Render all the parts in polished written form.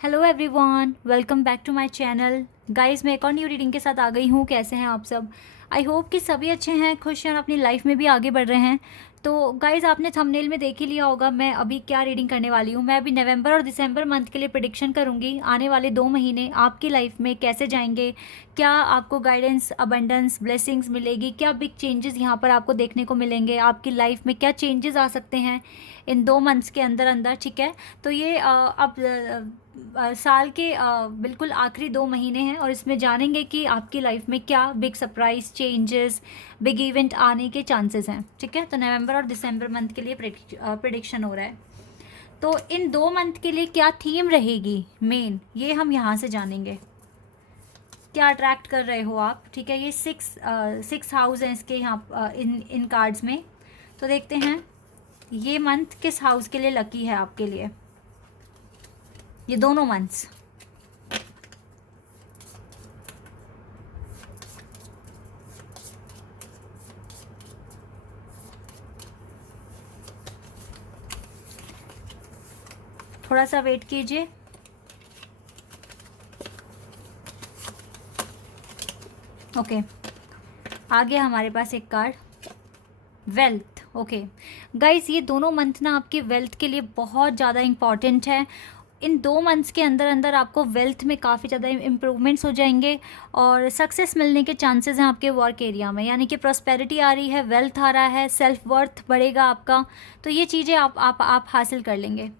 Hello everyone, welcome back to my channel. Guys, मैं एक और न्यू रीडिंग के साथ आ गई हूँ। कैसे हैं आप सब? आई होप कि सभी अच्छे हैं, खुश हैं और अपनी लाइफ में भी आगे बढ़ रहे हैं। तो गाइस, आपने थंबनेल में देख ही लिया होगा मैं अभी क्या रीडिंग करने वाली हूँ। मैं अभी नवंबर और दिसंबर मंथ के लिए प्रेडिक्शन करूँगी। आने वाले 2 महीने आपकी लाइफ में कैसे जाएंगे, क्या आपको गाइडेंस, अबंडेंस, ब्लेसिंग्स मिलेगी, क्या बिग चेंजेस यहाँ पर आपको देखने को मिलेंगे, आपकी लाइफ में क्या चेंजेस आ सकते हैं इन 2 मंथ्स के अंदर अंदर। ठीक है, तो ये अब साल के बिल्कुल आखिरी 2 महीने हैं और इसमें जानेंगे कि आपकी लाइफ में क्या big surprise, changes, big event आने के चांसेस हैं। ठीक है, तो नवंबर और दिसंबर मंथ के लिए प्रेडिक्शन हो रहा है। तो इन 2 मंथ के लिए क्या थीम रहेगी मेन, ये हम यहाँ से जानेंगे। क्या अट्रैक्ट कर रहे हो आप? ठीक है, ये सिक्स हाउस हैं इसके यहाँ इन इन कार्ड्स में। तो देखते हैं ये मंथ किस हाउस के लिए लकी है आपके लिए, ये दोनों मंथ्स। थोड़ा सा वेट कीजिए। ओके, आगे हमारे पास एक कार्ड, वेल्थ। ओके गाइस, ये दोनों मंथ ना आपकी वेल्थ के लिए बहुत ज़्यादा इम्पॉर्टेंट है। इन 2 मंथ्स के अंदर अंदर आपको वेल्थ में काफ़ी ज़्यादा इम्प्रूवमेंट्स हो जाएंगे और सक्सेस मिलने के चांसेस हैं आपके वर्क एरिया में। यानी कि प्रॉस्पेरिटी आ रही है, वेल्थ आ रहा है, सेल्फ वर्थ बढ़ेगा आपका। तो ये चीज़ें आप हासिल कर लेंगे।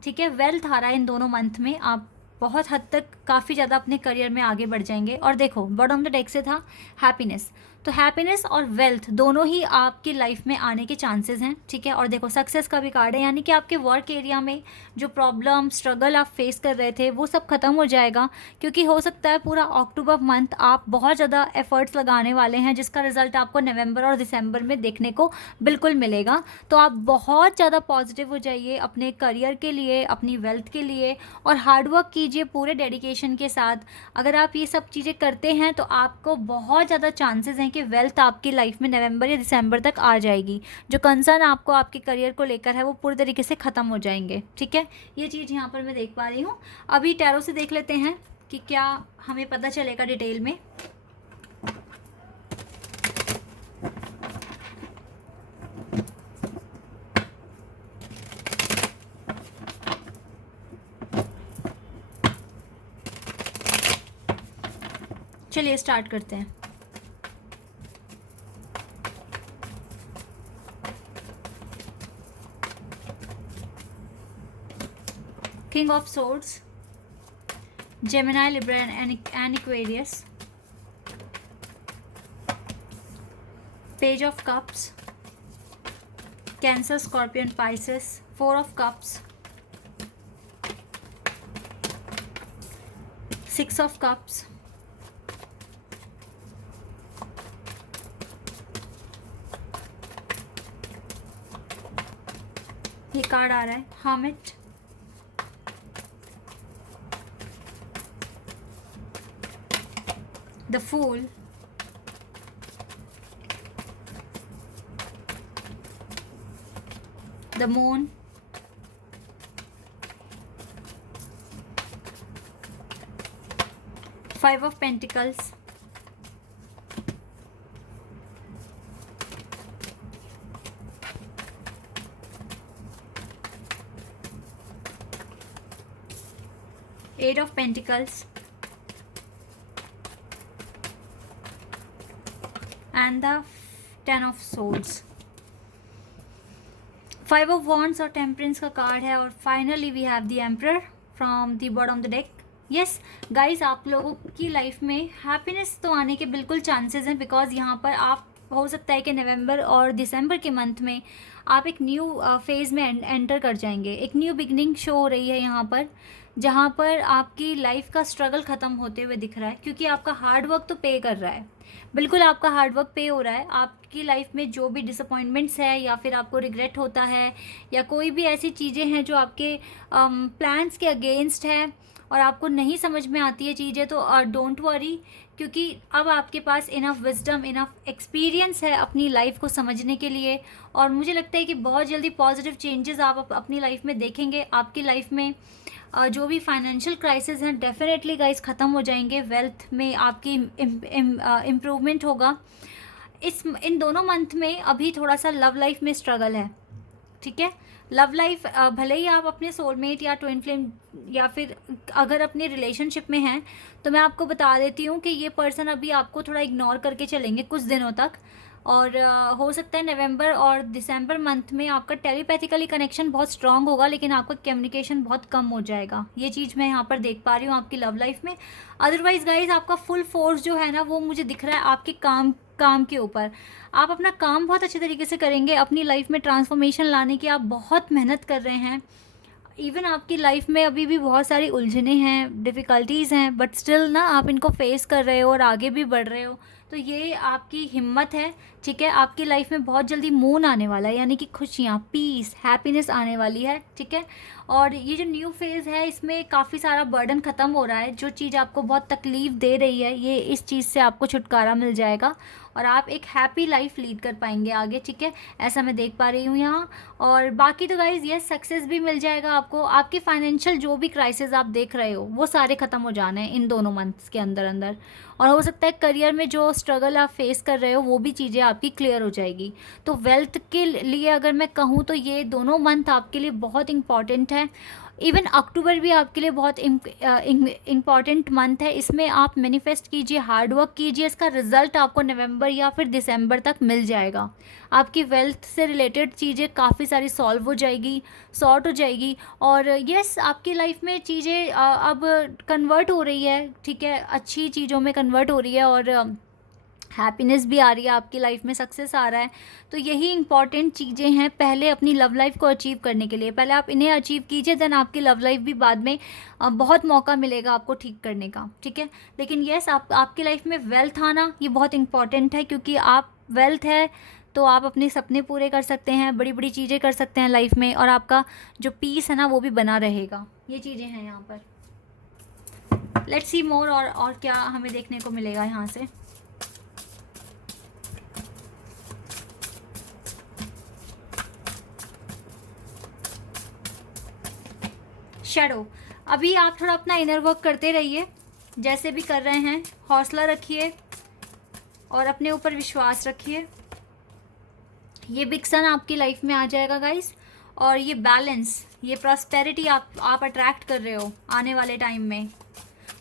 ठीक है, वेल्थ आ रहा है इन दोनों मंथ में। आप बहुत हद तक काफ़ी ज़्यादा अपने करियर में आगे बढ़ जाएंगे। और देखो, बॉटम ऑफ द डेक से था हैप्पीनेस, तो हैप्पीनेस और वेल्थ दोनों ही आपकी लाइफ में आने के चांसेस हैं। ठीक है, और देखो सक्सेस का भी कार्ड है, यानी कि आपके वर्क एरिया में जो प्रॉब्लम, स्ट्रगल आप फेस कर रहे थे वो सब खत्म हो जाएगा। क्योंकि हो सकता है पूरा अक्टूबर मंथ आप बहुत ज़्यादा एफर्ट्स लगाने वाले हैं, जिसका रिजल्ट आपको नवंबर और दिसंबर में देखने को बिल्कुल मिलेगा। तो आप बहुत ज़्यादा पॉजिटिव हो जाइए अपने करियर के लिए, अपनी वेल्थ के लिए, और हार्डवर्क कीजिए पूरे डेडिकेशन के साथ। अगर आप ये सब चीज़ें करते हैं तो आपको बहुत ज़्यादा चांसेस हैं कि वेल्थ आपकी लाइफ में नवंबर या दिसंबर तक आ जाएगी। जो कंसर्न आपको आपके करियर को लेकर है वो पूरी तरीके से ख़त्म हो जाएंगे। ठीक है, ये चीज़ यहाँ पर मैं देख पा रही हूँ। अभी टैरो से देख लेते हैं कि क्या हमें पता चलेगा डिटेल में। चलिए स्टार्ट करते हैं। King of swords, Gemini, Libra and Aquarius, page of cups, Cancer, scorpion, Pisces, 4 of cups, 6 of cups, ये कार्ड आ रहा है hermit, the fool, the moon, 5 of pentacles, 8 of pentacles, and the 10 of swords. 5 of wands और temperance का card है। और finally we have the emperor from the bottom of the deck. Yes guys, आप लोगों की लाइफ में happiness तो आने के बिल्कुल चांसेस हैं, बिकॉज यहाँ पर आप हो सकता है कि नवंबर और दिसंबर के मंथ में आप एक न्यू फेज़ में एंटर कर जाएंगे। एक न्यू बिगनिंग शो हो रही है यहाँ पर, जहाँ पर आपकी लाइफ का स्ट्रगल ख़त्म होते हुए दिख रहा है। क्योंकि आपका हार्ड वर्क तो पे कर रहा है, बिल्कुल आपका हार्ड वर्क पे हो रहा है। आपकी लाइफ में जो भी डिसअपॉइंटमेंट्स है या फिर आपको रिग्रेट होता है या कोई भी ऐसी चीज़ें हैं जो आपके प्लान्स के अगेंस्ट है और आपको नहीं समझ में आती है चीज़ें, तो डोंट वरी, क्योंकि अब आपके पास इनफ विजडम, इनफ एक्सपीरियंस है अपनी लाइफ को समझने के लिए। और मुझे लगता है कि बहुत जल्दी पॉजिटिव चेंजेस आप अपनी लाइफ में देखेंगे। आपकी लाइफ में जो भी फाइनेंशियल क्राइसिस हैं डेफिनेटली गाइस ख़त्म हो जाएंगे, वेल्थ में आपकी इम्प्रूवमेंट होगा। इन दोनों मंथ में अभी थोड़ा सा लव लाइफ में स्ट्रगल है, ठीक है। लव लाइफ भले ही आप अपने सोलमेट या ट्विन फ्लेम या फिर अगर अपने रिलेशनशिप में हैं, तो मैं आपको बता देती हूँ कि ये पर्सन अभी आपको थोड़ा इग्नोर करके चलेंगे कुछ दिनों तक, और हो सकता है नवंबर और दिसंबर मंथ में आपका टेलीपैथिकली कनेक्शन बहुत स्ट्रांग होगा, लेकिन आपका कम्युनिकेशन बहुत कम हो जाएगा। ये चीज़ मैं यहाँ पर देख पा रही हूँ आपकी लव लाइफ में। अदरवाइज गाइज आपका फुल फोर्स जो है ना वो मुझे दिख रहा है आपके काम के ऊपर। आप अपना काम बहुत अच्छे तरीके से करेंगे, अपनी लाइफ में ट्रांसफॉर्मेशन लाने की आप बहुत मेहनत कर रहे हैं। इवन आपकी लाइफ में अभी भी बहुत सारी उलझने हैं, डिफ़िकल्टीज़ हैं, बट स्टिल ना आप इनको फेस कर रहे हो और आगे भी बढ़ रहे हो, तो ये आपकी हिम्मत है, ठीक है। आपकी लाइफ में बहुत जल्दी मून आने वाला है, यानी कि खुशियाँ, पीस, हैप्पीनेस आने वाली है, ठीक है। और ये जो न्यू फेज़ है इसमें काफ़ी सारा बर्डन ख़त्म हो रहा है, जो चीज़ आपको बहुत तकलीफ़ दे रही है ये इस चीज़ से आपको छुटकारा मिल जाएगा और आप एक हैप्पी लाइफ लीड कर पाएंगे आगे, ठीक है। ऐसा मैं देख पा रही हूँ यहाँ। और बाकी तो गाइज़ ये सक्सेस भी मिल जाएगा आपको। आपके फाइनेंशियल जो भी क्राइसिस आप देख रहे हो वो सारे ख़त्म हो जाने हैं इन दोनों मंथ्स के अंदर अंदर। और हो सकता है करियर में जो स्ट्रगल आप फेस कर रहे हो वो भी चीज़ें आपकी क्लियर हो जाएगी। तो वेल्थ के लिए अगर मैं कहूँ तो ये दोनों मंथ आपके लिए बहुत इंपॉर्टेंट है। इवन अक्टूबर भी आपके लिए बहुत इम्पॉर्टेंट मंथ है। इसमें आप मैनिफेस्ट कीजिए, हार्ड वर्क कीजिए, इसका रिजल्ट आपको नवंबर या फिर दिसंबर तक मिल जाएगा। आपकी वेल्थ से रिलेटेड चीज़ें काफ़ी सारी सॉल्व हो जाएगी, सॉर्ट हो जाएगी। और यस आपकी लाइफ में चीज़ें अब कन्वर्ट हो रही है, ठीक है, अच्छी चीज़ों में कन्वर्ट हो रही है और हैप्पीनेस भी आ रही है आपकी लाइफ में, सक्सेस आ रहा है। तो यही इंपॉर्टेंट चीज़ें हैं पहले अपनी लव लाइफ को अचीव करने के लिए। पहले आप इन्हें अचीव कीजिए, देन आपकी लव लाइफ भी बाद में बहुत मौका मिलेगा आपको ठीक करने का, ठीक है। लेकिन यस आपकी लाइफ में वेल्थ आना ये बहुत इंपॉर्टेंट है, क्योंकि आप वेल्थ है तो आप अपने सपने पूरे कर सकते हैं, बड़ी बड़ी चीज़ें कर सकते हैं लाइफ में, और आपका जो पीस है ना वो भी बना रहेगा। ये चीज़ें हैं यहाँ पर। लेट्स सी मोर और क्या हमें देखने को मिलेगा यहाँ से। शैडो, अभी आप थोड़ा अपना इनर वर्क करते रहिए, जैसे भी कर रहे हैं। हौसला रखिए और अपने ऊपर विश्वास रखिए। ये बिग सन आपकी लाइफ में आ जाएगा गाइस, और ये बैलेंस, ये प्रॉस्पेरिटी आप अट्रैक्ट कर रहे हो आने वाले टाइम में।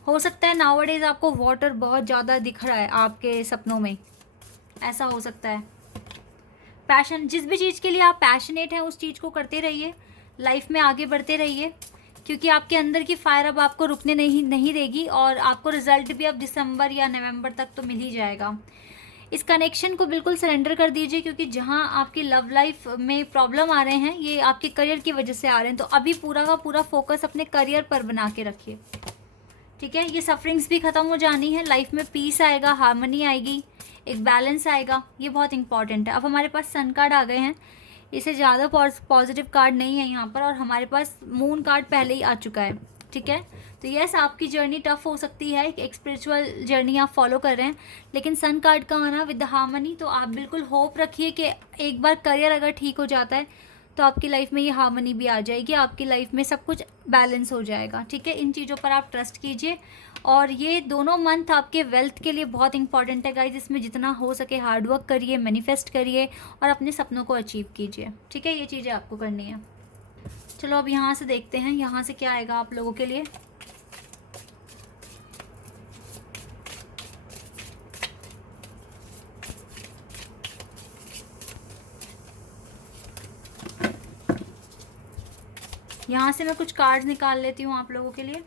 हो सकता है नाउअडेज आपको वाटर बहुत ज़्यादा दिख रहा है आपके सपनों में, ऐसा हो सकता है। पैशन, जिस भी चीज़ के लिए आप पैशनेट हैं उस चीज़ को करते रहिए, लाइफ में आगे बढ़ते रहिए, क्योंकि आपके अंदर की फायर अब आपको रुकने नहीं देगी, और आपको रिजल्ट भी अब दिसंबर या नवंबर तक तो मिल ही जाएगा। इस कनेक्शन को बिल्कुल सरेंडर कर दीजिए, क्योंकि जहां आपकी लव लाइफ में प्रॉब्लम आ रहे हैं ये आपके करियर की वजह से आ रहे हैं। तो अभी पूरा का पूरा फोकस अपने करियर पर बना के रखिए, ठीक है। ये सफरिंग्स भी ख़त्म हो जानी है, लाइफ में पीस आएगा, हार्मनी आएगी, एक बैलेंस आएगा। ये बहुत इंपॉर्टेंट है। अब हमारे पास सन कार्ड आ गए हैं, इसे ज़्यादा पॉजिटिव कार्ड नहीं है यहाँ पर, और हमारे पास मून कार्ड पहले ही आ चुका है, ठीक है। तो यस आपकी जर्नी टफ हो सकती है, एक स्पिरिचुअल जर्नी आप फॉलो कर रहे हैं, लेकिन सन कार्ड का आना विद हार्मनी, तो आप बिल्कुल होप रखिए कि एक बार करियर अगर ठीक हो जाता है तो आपकी लाइफ में ये हार्मनी भी आ जाएगी, आपकी लाइफ में सब कुछ बैलेंस हो जाएगा, ठीक है। इन चीज़ों पर आप ट्रस्ट कीजिए। और ये दोनों मंथ आपके वेल्थ के लिए बहुत इंपॉर्टेंट है गाइज। इसमें जितना हो सके हार्ड वर्क करिए, मैनिफेस्ट करिए और अपने सपनों को अचीव कीजिए, ठीक है। ये चीज़ें आपको करनी है। चलो अब यहाँ से देखते हैं यहाँ से क्या आएगा आप लोगों के लिए। यहाँ से मैं कुछ कार्ड्स निकाल लेती हूँ आप लोगों के लिए।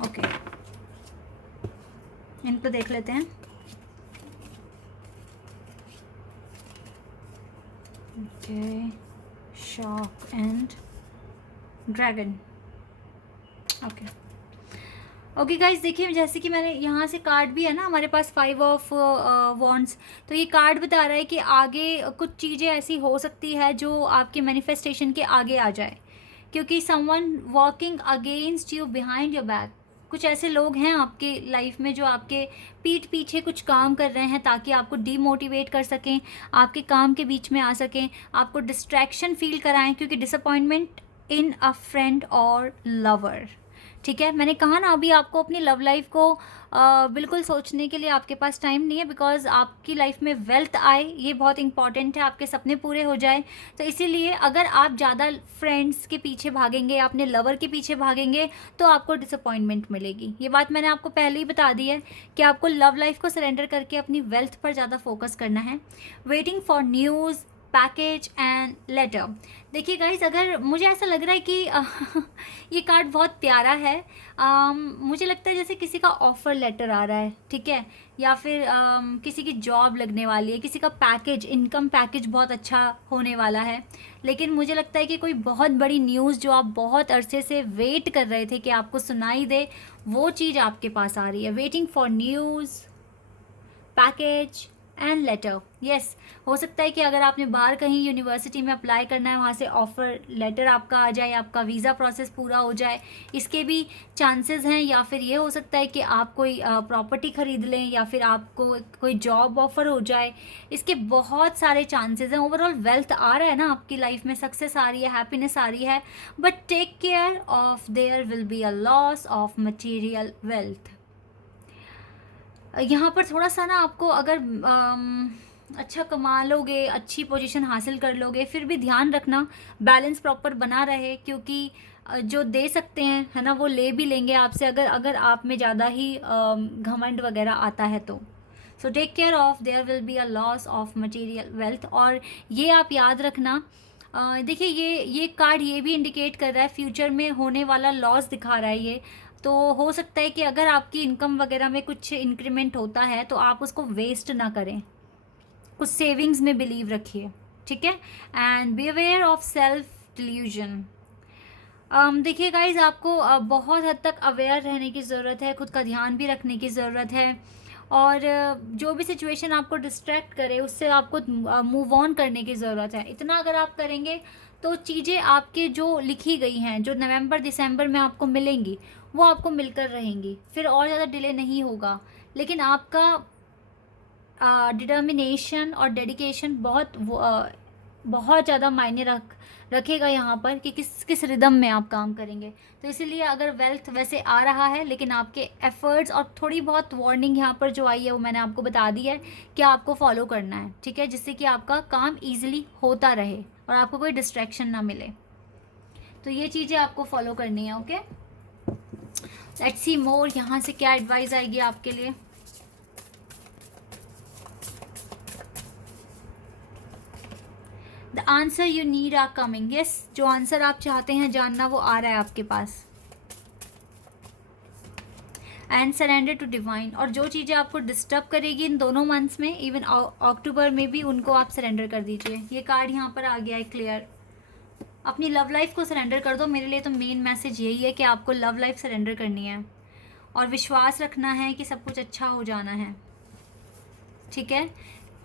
ओके, इनको देख लेते हैं। Okay, shock and dragon. Okay guys, देखिए जैसे कि मैंने यहाँ से कार्ड भी है ना हमारे पास 5 ऑफ वॉन्ड्स, तो ये कार्ड बता रहा है कि आगे कुछ चीज़ें ऐसी हो सकती है जो आपके मैनिफेस्टेशन के आगे आ जाए, क्योंकि someone working against you behind your back, कुछ ऐसे लोग हैं आपके लाइफ में जो आपके पीठ पीछे कुछ काम कर रहे हैं ताकि आपको डीमोटिवेट कर सकें, आपके काम के बीच में आ सकें, आपको डिस्ट्रैक्शन फील कराएं, क्योंकि डिसअपॉइंटमेंट इन अ फ्रेंड और लवर, ठीक है। मैंने कहा ना अभी आपको अपनी लव लाइफ को बिल्कुल सोचने के लिए आपके पास टाइम नहीं है, बिकॉज आपकी लाइफ में वेल्थ आए ये बहुत इंपॉर्टेंट है, आपके सपने पूरे हो जाए। तो इसीलिए अगर आप ज़्यादा फ्रेंड्स के पीछे भागेंगे, अपने लवर के पीछे भागेंगे, तो आपको डिसअपॉइंटमेंट मिलेगी। ये बात मैंने आपको पहले ही बता दी है कि आपको लव लाइफ को सरेंडर करके अपनी वेल्थ पर ज़्यादा फोकस करना है। Waiting for news, package and later. देखिए गाइस, अगर मुझे ऐसा लग रहा है कि ये कार्ड बहुत प्यारा है। मुझे लगता है जैसे किसी का ऑफ़र लेटर आ रहा है, ठीक है, या फिर किसी की जॉब लगने वाली है, किसी का पैकेज, इनकम पैकेज बहुत अच्छा होने वाला है। लेकिन मुझे लगता है कि कोई बहुत बड़ी न्यूज़ जो आप बहुत अरसे से वेट कर रहे थे कि आपको सुनाई दे, वो चीज़ आपके पास आ रही है। Waiting for news, package and later. Yes, हो सकता है कि अगर आपने बाहर कहीं यूनिवर्सिटी में अप्लाई करना है, वहाँ से ऑफ़र लेटर आपका आ जाए, आपका वीज़ा प्रोसेस पूरा हो जाए, इसके भी चांसेस हैं। या फिर ये हो सकता है कि आप कोई प्रॉपर्टी ख़रीद लें, या फिर आपको कोई जॉब ऑफ़र हो जाए। इसके बहुत सारे चांसेस हैं। ओवरऑल वेल्थ आ रहा है ना आपकी लाइफ में, सक्सेस आ रही है, हैप्पीनेस आ रही है, but take care of there will be a loss of material wealth. यहाँ पर थोड़ा सा ना आपको अगर अच्छा कमा लोगे, अच्छी पोजीशन हासिल कर लोगे, फिर भी ध्यान रखना बैलेंस प्रॉपर बना रहे, क्योंकि जो दे सकते हैं है ना वो ले भी लेंगे आपसे, अगर अगर आप में ज़्यादा ही घमंड वगैरह आता है तो। So take care of there will be a loss of material wealth. और ये आप याद रखना, देखिए ये कार्ड ये भी इंडिकेट कर रहा है फ्यूचर में होने वाला लॉस दिखा रहा है ये। तो हो सकता है कि अगर आपकी इनकम वगैरह में कुछ इंक्रीमेंट होता है तो आप उसको वेस्ट ना करें, कुछ सेविंग्स में बिलीव रखिए, ठीक है। And be aware of self delusion. देखिए गाइज, आपको बहुत हद तक अवेयर रहने की ज़रूरत है, खुद का ध्यान भी रखने की ज़रूरत है, और जो भी सिचुएशन आपको डिस्ट्रैक्ट करे उससे आपको मूव ऑन करने की ज़रूरत है। इतना अगर आप करेंगे तो चीज़ें आपके जो लिखी गई हैं, जो नवंबर दिसंबर में आपको मिलेंगी, वो आपको मिलकर रहेंगी, फिर और ज़्यादा डिले नहीं होगा। लेकिन आपका डिटर्मिनेशन और डेडिकेशन बहुत ज़्यादा मायने रखेगा यहाँ पर कि किस रिदम में आप काम करेंगे। तो इसीलिए अगर वेल्थ वैसे आ रहा है, लेकिन आपके एफर्ट्स और थोड़ी बहुत वार्निंग यहाँ पर जो आई है वो मैंने आपको बता दी है कि आपको फॉलो करना है, ठीक है, जिससे कि आपका काम ईजिली होता रहे और आपको कोई डिस्ट्रैक्शन ना मिले। तो ये चीज़ें आपको फॉलो करनी है। ओके, लेट्स सी मोर, यहाँ से क्या एडवाइस आएगी आपके लिए। The answer you need are coming. Yes, जो आंसर आप चाहते हैं जानना वो आ रहा है आपके पास। And surrender to divine. और जो चीज़ें आपको डिस्टर्ब करेगी इन दोनों मंथ्स में, इवन अक्टूबर में भी, उनको आप सरेंडर कर दीजिए। ये कार्ड यहाँ पर आ गया है क्लियर। अपनी लव लाइफ को सरेंडर कर दो। मेरे लिए तो मेन मैसेज यही है कि आपको लव लाइफ सरेंडर करनी है और विश्वास रखना है कि सब कुछ अच्छा हो जाना है, ठीक है।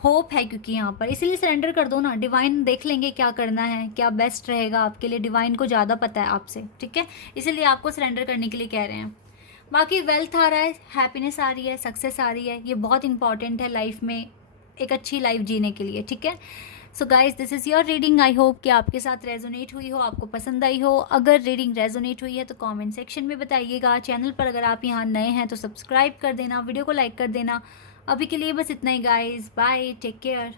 होप है क्योंकि यहाँ पर, इसीलिए सरेंडर कर दो ना। डिवाइन देख लेंगे क्या करना है, क्या बेस्ट रहेगा आपके लिए, डिवाइन को ज़्यादा पता है आपसे, ठीक है। इसीलिए आपको सरेंडर करने के लिए कह रहे हैं। बाकी वेल्थ आ रहा है, हैप्पीनेस आ रही है, सक्सेस आ रही है, ये बहुत इंपॉर्टेंट है लाइफ में, एक अच्छी लाइफ जीने के लिए, ठीक है। So guys, this is your reading. I hope कि आपके साथ रेजोनेट हुई हो, आपको पसंद आई हो। अगर रीडिंग रेजोनेट हुई है तो कमेंट सेक्शन में बताइएगा। चैनल पर अगर आप यहाँ नए हैं तो सब्सक्राइब कर देना, वीडियो को लाइक कर देना। अभी के लिए बस इतना ही गाइज, बाय, टेक केयर।